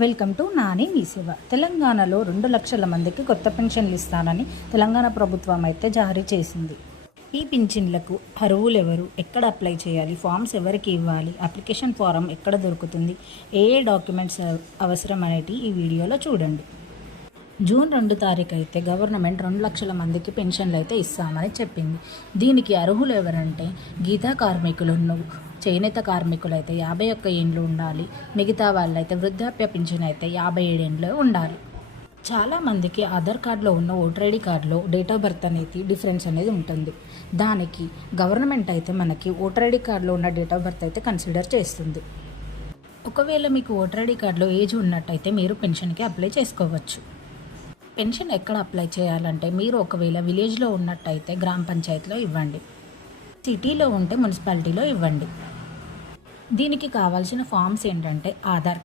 Welcome to Nani మీ సేవ. తెలంగాణలో 2 లక్షల మందికి కొత్త పెన్షన్లు ఇస్తానని తెలంగాణ ప్రభుత్వం అయితే జారీ చేసింది. ఈ పింఛన్లకు అర్హులెవరు, ఎక్కడ అప్లై చేయాలి, ఫామ్స్ ఎవరికి ఇవ్వాలి, అప్లికేషన్ ఫారం ఎక్కడ దొరుకుతుంది, ఏ డాక్యుమెంట్స్ అవసరం అనేటి ఈ వీడియోలో చూడండి. జూన్ 2 తారీఖు అయితే గవర్నమెంట్ 2 లక్షల మందికి పెన్షన్లు అయితే ఇస్తామని చెప్పింది. దీనికి అర్హులు ఎవరంటే గీతా కార్మికులను, చేనేత కార్మికులు అయితే 51 ఏండ్లు ఉండాలి. మిగతా వాళ్ళైతే వృద్ధాప్య పింఛన్ అయితే 57 ఏండ్లు ఉండాలి. చాలామందికి ఆధార్ కార్డులో ఉన్న ఓటర్ ఐడి కార్డులో డేట్ ఆఫ్ బర్త్ అనేది డిఫరెన్స్ అనేది ఉంటుంది. దానికి గవర్నమెంట్ అయితే మనకి ఓటర్ ఐడి కార్డులో ఉన్న డేట్ ఆఫ్ బర్త్ అయితే కన్సిడర్ చేస్తుంది. ఒకవేళ మీకు ఓటర్ ఐడి కార్డులో ఏజ్ ఉన్నట్టయితే మీరు పెన్షన్కి అప్లై చేసుకోవచ్చు. పెన్షన్ ఎక్కడ అప్లై చేయాలంటే మీరు ఒకవేళ విలేజ్లో ఉన్నట్టయితే గ్రామ పంచాయతీలో ఇవ్వండి, సిటీలో ఉంటే మున్సిపాలిటీలో ఇవ్వండి. దీనికి కావాల్సిన ఫామ్స్ ఏంటంటే ఆధార్